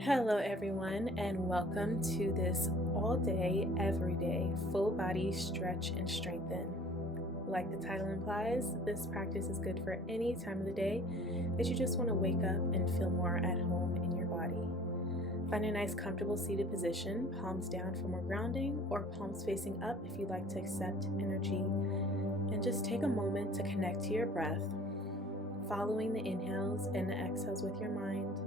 Hello, everyone, and welcome to this all day, every day, full body stretch and strengthen. Like the title implies, this practice is good for any time of the day that you just want to wake up and feel more at home in your body. Find a nice, comfortable seated position, palms down for more grounding, or palms facing up if you'd like to accept energy. And just take a moment to connect to your breath, following the inhales and the exhales with your mind,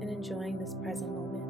and enjoying this present moment.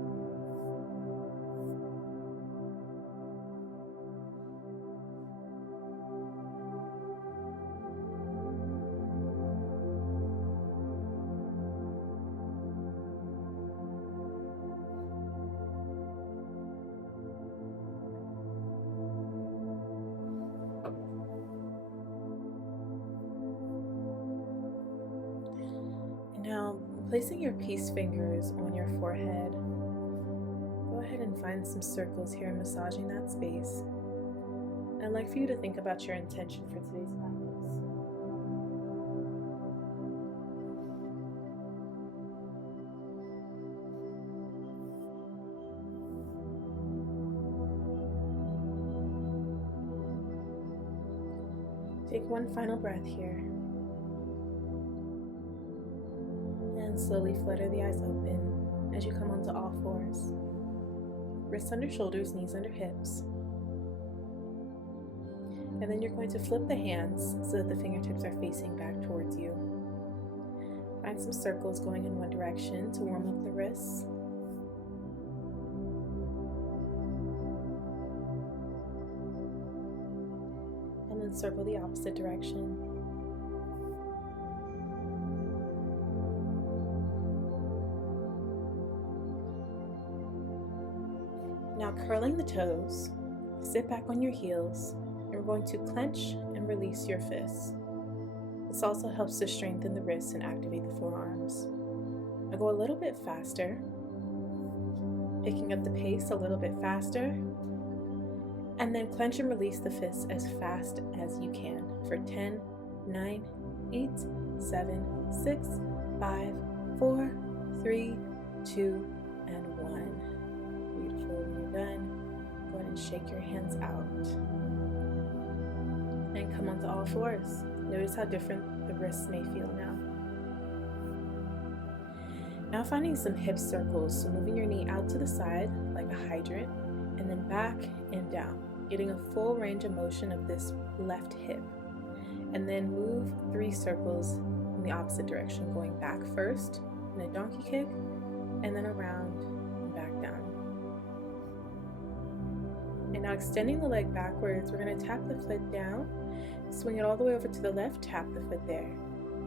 And now, placing your peace fingers on your forehead, go ahead and find some circles here, massaging that space. I'd like for you to think about your intention for today's practice. Take one final breath here. And slowly flutter the eyes open as you come onto all fours. Wrists under shoulders, knees under hips. And then you're going to flip the hands so that the fingertips are facing back towards you. Find some circles going in one direction to warm up the wrists. And then circle the opposite direction. Now curling the toes, sit back on your heels, and we're going to clench and release your fists. This also helps to strengthen the wrists and activate the forearms. I'll go a little bit faster, picking up the pace a little bit faster, and then clench and release the fists as fast as you can for 10, 9, 8, 7, 6, 5, 4, 3, 2, and 1. Beautiful. When you're done, go ahead and shake your hands out. And come onto all fours. Notice how different the wrists may feel now. Now finding some hip circles, so moving your knee out to the side like a hydrant, and then back and down, getting a full range of motion of this left hip. And then move 3 circles in the opposite direction, going back first in a donkey kick, and then around and back down. And now extending the leg backwards, we're going to tap the foot down, swing it all the way over to the left, tap the foot there.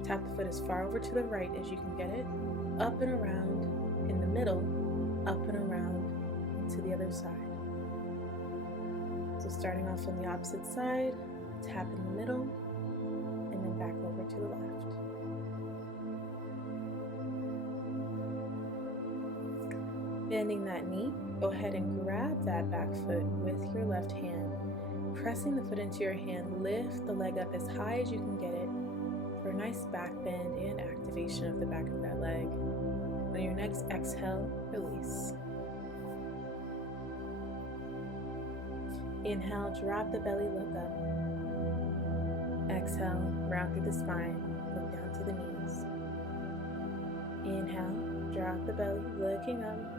Tap the foot as far over to the right as you can get it, up and around, in the middle, up and around, and to the other side. So starting off on the opposite side, tap in the middle, and then back over to the left. Bending that knee, go ahead and grab that back foot with your left hand. Pressing the foot into your hand, lift the leg up as high as you can get it for a nice back bend and activation of the back of that leg. On your next exhale, release. Inhale, drop the belly, look up. Exhale, round through the spine, look down to the knees. Inhale, drop the belly, looking up.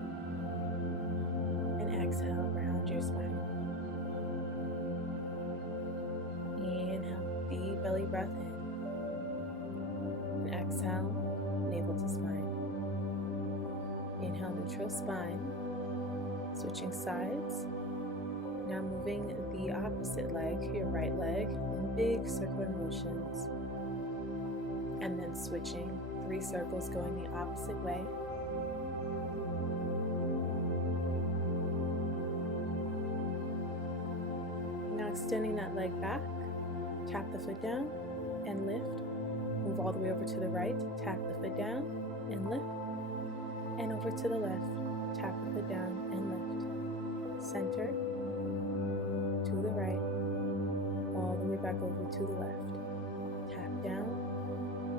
And exhale, round your spine. Inhale, deep belly breath in. And exhale, navel to spine. Inhale, neutral spine. Switching sides. Now moving the opposite leg, your right leg, in big circular motions. And then switching 3 circles going the opposite way. Now extending that leg back, tap the foot down and lift. Move all the way over to the right, tap the foot down and lift. And over to the left, tap the foot down and lift. Center, to the right, all the way back over to the left. Tap down,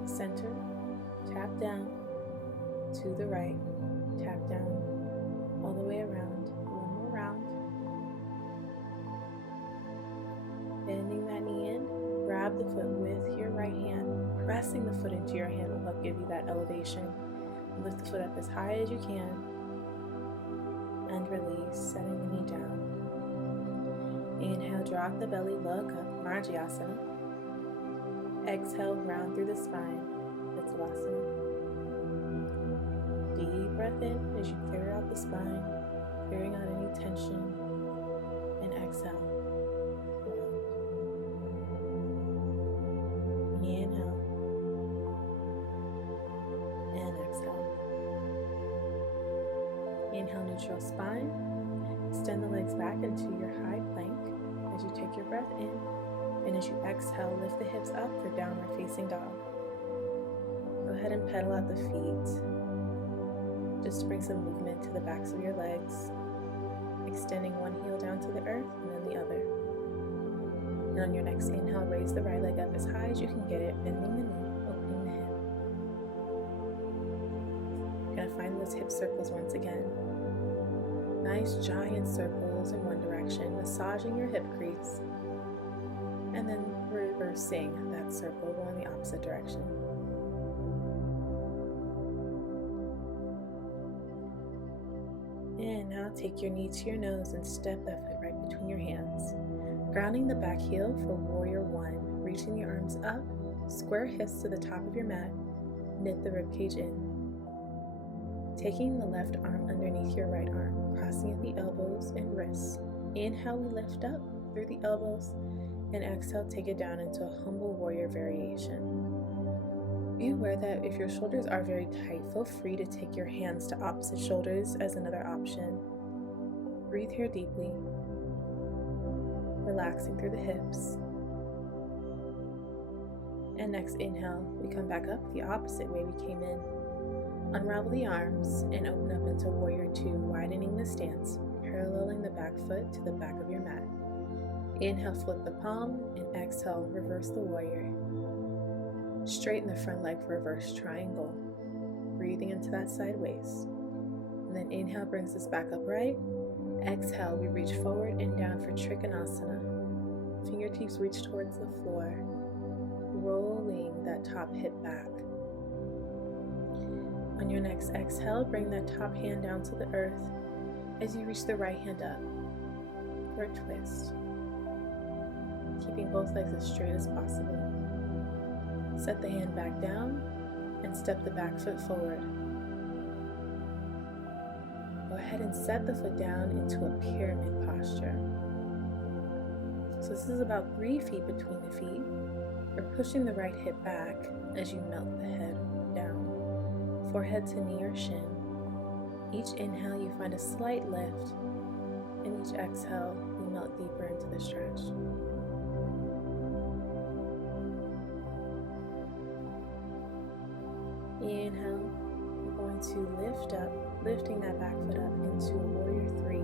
center, tap down, to the right, Tap down all the way around. One more round. Bending that knee in, grab the foot with your right hand. Pressing the foot into your hand will help give you that elevation. Lift the foot up as high as you can. And release, setting the knee down. Inhale, drop the belly, look up, Marjasana. Exhale, round through the spine, Uttanasana. Deep breath in as you clear out the spine, clearing out any tension, and exhale. Inhale, and exhale. Inhale, neutral spine. Extend the legs back into your high plank as you take your breath in, and as you exhale, lift the hips up for downward facing dog. Go ahead and pedal out the feet. Just bring some movement to the backs of your legs, extending one heel down to the earth and then the other. And on your next inhale, raise the right leg up as high as you can get it, bending the knee, opening the hip. You're going to find those hip circles once again. Nice giant circles in one direction, massaging your hip crease, and then reversing that circle, going the opposite direction. And now take your knee to your nose and step that foot right between your hands. Grounding the back heel for warrior one, reaching your arms up, square hips to the top of your mat, knit the ribcage in. Taking the left arm underneath your right arm, crossing at the elbows and wrists. Inhale, we lift up through the elbows, and exhale, take it down into a humble warrior variation. Be aware that if your shoulders are very tight, feel free to take your hands to opposite shoulders as another option. Breathe here deeply, relaxing through the hips. And next inhale, we come back up the opposite way we came in. Unravel the arms and open up into warrior two, widening the stance, paralleling the back foot to the back of your mat. Inhale, flip the palm, and exhale, reverse the warrior. Straighten the front leg for reverse triangle, breathing into that sideways. And then inhale brings us back upright. Exhale, we reach forward and down for Trikonasana. Fingertips reach towards the floor, rolling that top hip back. On your next exhale, bring that top hand down to the earth as you reach the right hand up for a twist. Keeping both legs as straight as possible. Set the hand back down and step the back foot forward. Go ahead and set the foot down into a pyramid posture. So this is about 3 feet between the feet. You're pushing the right hip back as you melt the head down, forehead to knee or shin. Each inhale, you find a slight lift, and each exhale, you melt deeper into the stretch. Inhale, you're going to lift up, lifting that back foot up into a warrior three.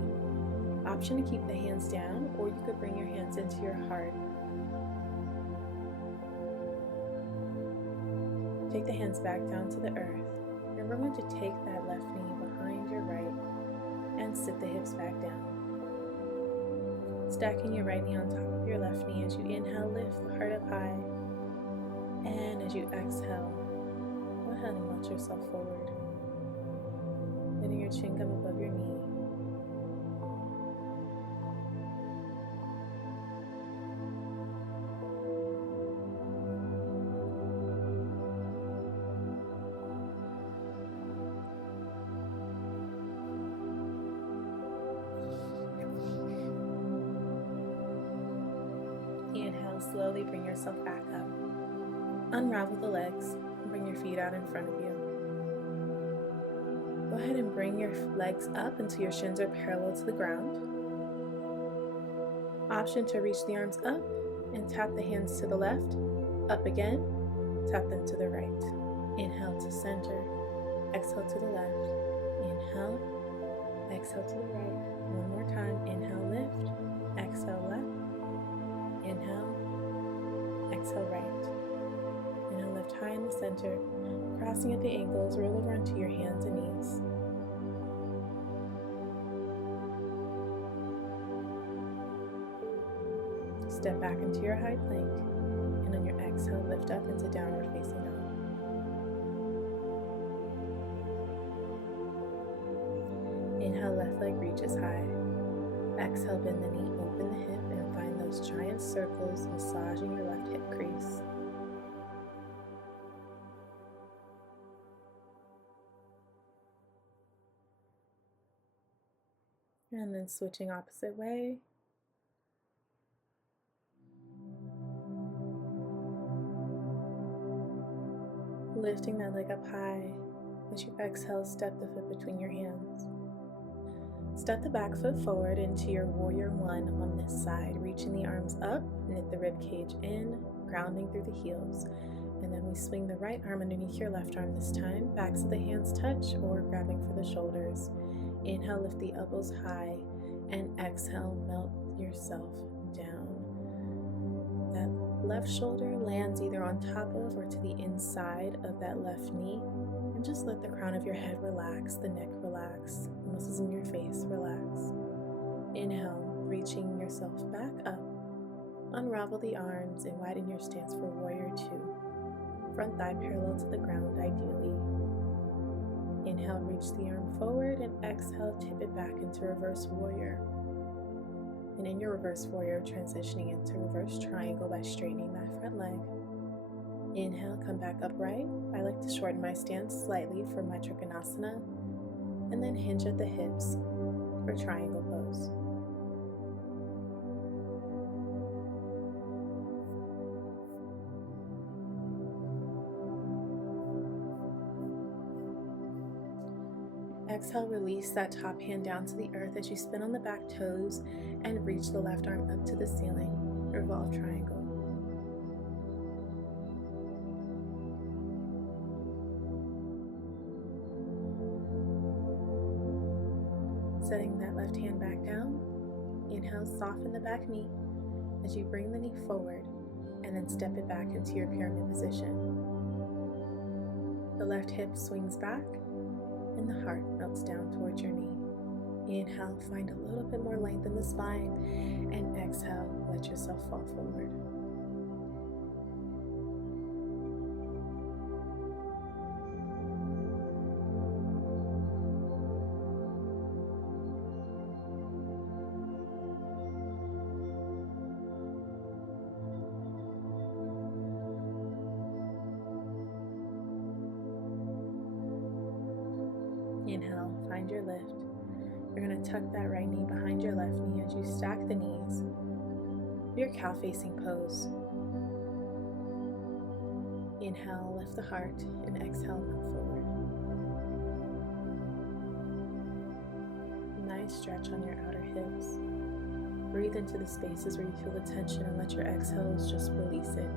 Option to keep the hands down, or you could bring your hands into your heart. Take the hands back down to the earth. And we're going to take that left knee behind your right and sit the hips back down. Stacking your right knee on top of your left knee as you inhale, lift the heart up high. And as you exhale, go ahead and let yourself forward. Letting your chin come above your knee. Inhale, slowly bring yourself back up. Unravel the legs and bring your feet out in front of you. Go ahead and bring your legs up until your shins are parallel to the ground. Option to reach the arms up and tap the hands to the left. Up again, tap them to the right. Inhale to center, exhale to the left. Inhale, exhale to the right. One more time, inhale, lift, exhale, left. Inhale, exhale, right. Inhale, lift high in the center, crossing at the ankles, roll over onto your hands and knees. Step back into your high plank, and on your exhale, lift up into downward facing dog. Inhale, left leg reaches high. Exhale, bend the knee, open the hip, and find those giant circles massaging your left hip crease. And then switching opposite way. Lifting that leg up high. As you exhale, step the foot between your hands. Step the back foot forward into your warrior one on this side, reaching the arms up, knit the rib cage in, grounding through the heels. And then we swing the right arm underneath your left arm this time, backs of the hands touch or grabbing for the shoulders. Inhale, lift the elbows high, and exhale, melt yourself down. That left shoulder lands either on top of or to the inside of that left knee, and just let the crown of your head relax, the neck relax, the muscles in your face relax. Inhale, reaching yourself back up. Unravel the arms and widen your stance for warrior two. Front thigh parallel to the ground, ideally. Inhale, reach the arm forward, and exhale, tip it back into reverse warrior. And in your reverse warrior, transitioning into reverse triangle by straightening that front leg. Inhale, come back upright. I like to shorten my stance slightly for my Trikonasana, and then hinge at the hips for triangle pose. Exhale, release that top hand down to the earth as you spin on the back toes and reach the left arm up to the ceiling. Revolve triangle. Setting that left hand back down. Inhale, soften the back knee as you bring the knee forward and then step it back into your pyramid position. The left hip swings back and the heart melts down towards your knee. Inhale, find a little bit more length in the spine, and exhale, let yourself fall forward. Inhale, find your lift. You're going to tuck that right knee behind your left knee as you stack the knees. Your cow facing pose. Inhale, lift the heart, and exhale, move forward. Nice stretch on your outer hips. Breathe into the spaces where you feel the tension and let your exhales just release it.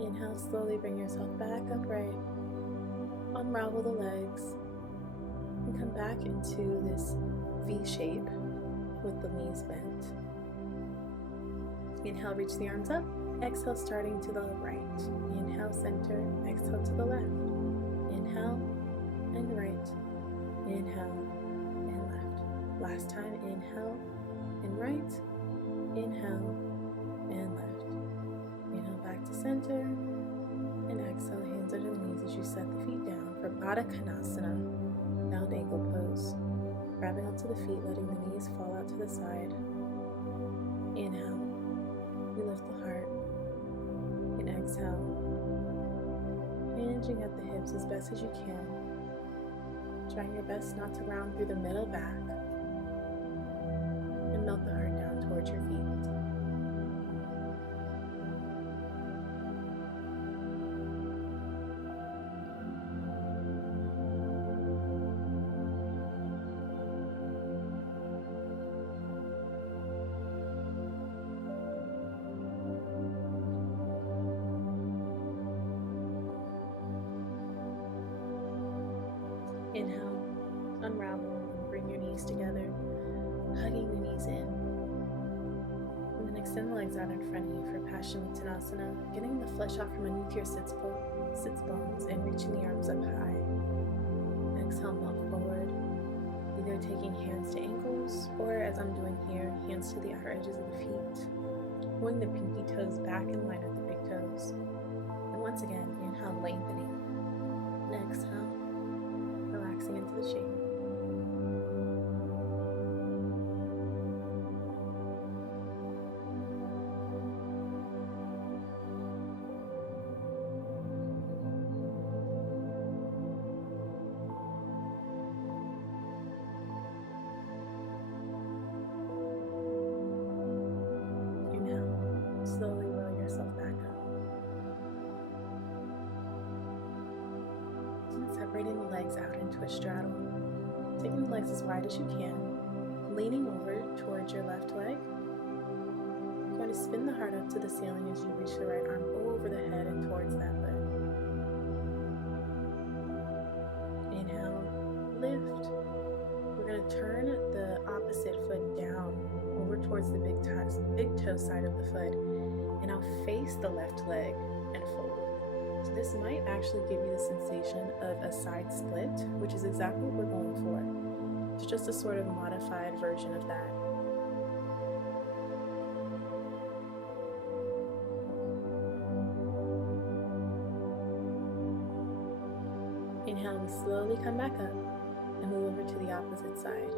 Inhale, slowly bring yourself back upright. Unravel the legs and come back into this V shape with the knees bent. Inhale, reach the arms up. Exhale, starting to the right. Inhale, center. Exhale to the left. Inhale and right. Inhale and left. Last time, inhale and right. Inhale and left. Inhale back to center, and exhale, hands under the knees as you set the feet down for Baddha Konasana, bound ankle pose. Grabbing onto the feet, letting the knees fall out to the side. Inhale, you lift the heart, and exhale, hinging at the hips as best as you can. Trying your best not to round through the middle back, and melt the heart down towards your feet. Inhale, unravel, and bring your knees knees together, hugging the knees in. And then extend the legs out in front of you for Paschimottanasana, getting the flesh out from underneath your sits bones and reaching the arms up high. Exhale, melt forward, either taking hands to ankles or, as I'm doing here, hands to the outer edges of the feet, pulling the pinky toes back in line with the big toes. And once again, inhale, lengthening, and exhale, relaxing into the shape. Slowly roll yourself back up. And separating the legs out into a straddle. Taking the legs as wide as you can. Leaning over towards your left leg. You're going to spin the heart up to the ceiling as you reach the right arm over the head and towards that leg. Inhale, lift. We're going to turn the opposite foot down over towards the big toe side of the foot. And I'll face the left leg and fold. So this might actually give you the sensation of a side split, which is exactly what we're going for. It's just a sort of modified version of that. Inhale, we slowly come back up and move over to the opposite side.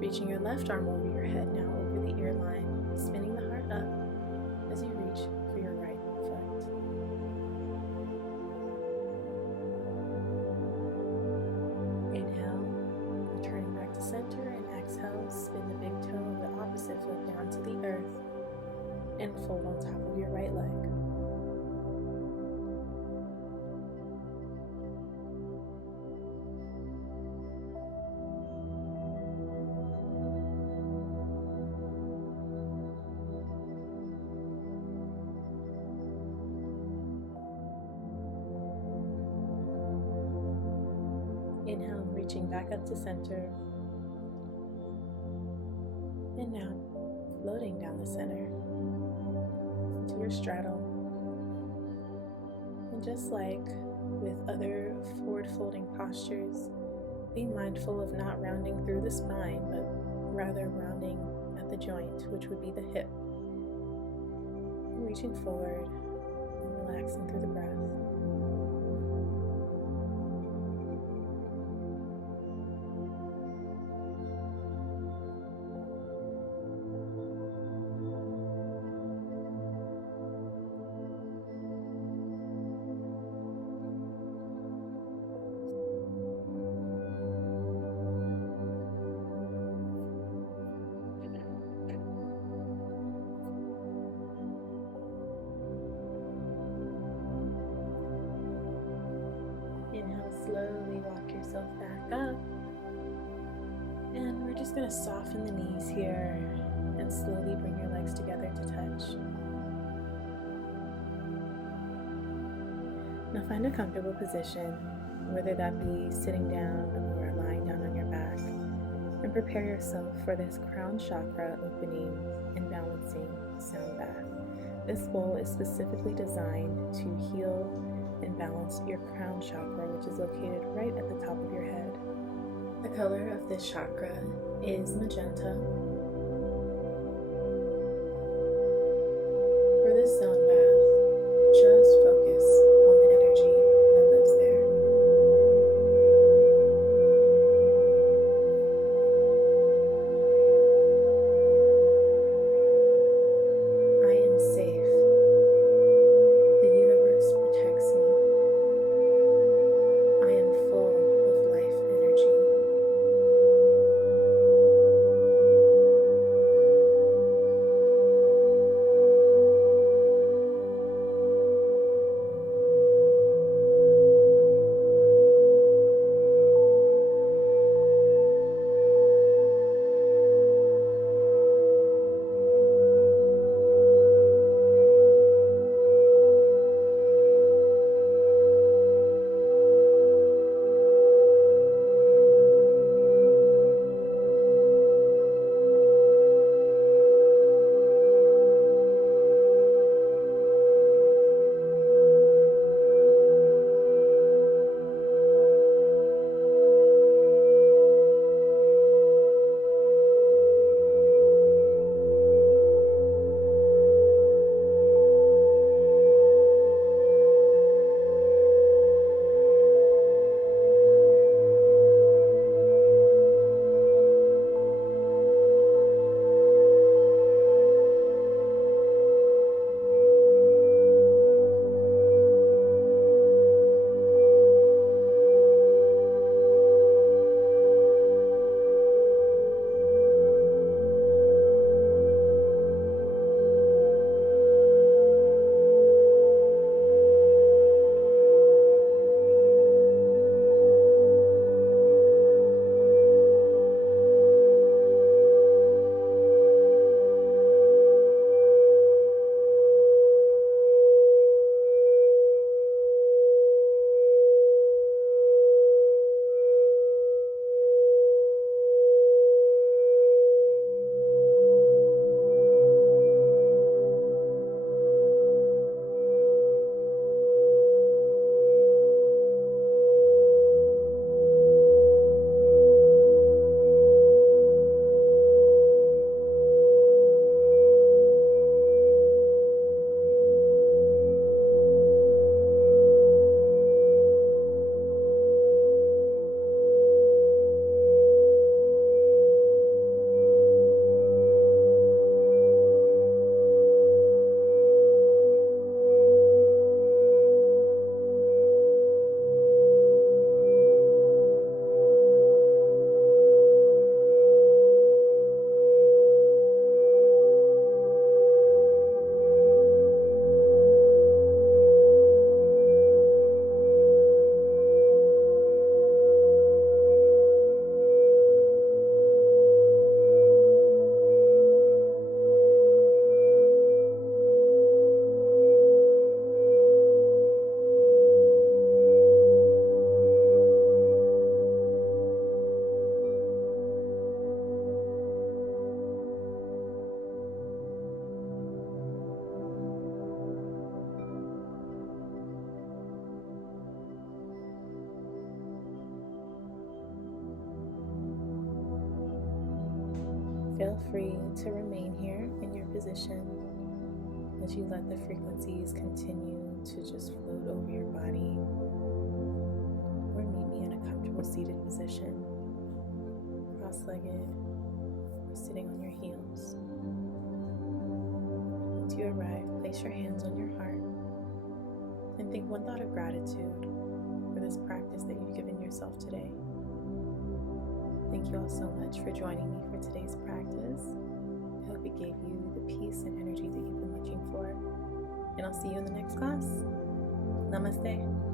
Reaching your left arm over your head now, over the ear line, spinning the heart up as you reach for your right foot. Inhale, returning back to center, and exhale, spin the big toe of the opposite foot down to the earth and fold on top of your right leg. Inhale, reaching back up to center. And now, floating down the center to your straddle. And just like with other forward folding postures, be mindful of not rounding through the spine, but rather rounding at the joint, which would be the hip. And reaching forward and relaxing through the breath. Slowly walk yourself back up, and we're just going to soften the knees here and slowly bring your legs together to touch. Now find a comfortable position, whether that be sitting down or lying down on your back, and prepare yourself for this crown chakra opening and balancing sound bath. This bowl is specifically designed to heal and balance your crown chakra, which is located right at the top of your head. The color of this chakra is magenta. For this sound bath, just focus on the energy that lives there. I am safe. The universe protects me. I am full of life energy. Feel free to remain here in your position as you let the frequencies continue to just float over your body, or meet me in a comfortable seated position, cross-legged or sitting on your heels. Once you arrive, place your hands on your heart and think one thought of gratitude for this practice that you've given yourself today. Thank you all so much for joining me for today's practice. I hope it gave you the peace and energy that you've been looking for. And I'll see you in the next class. Namaste.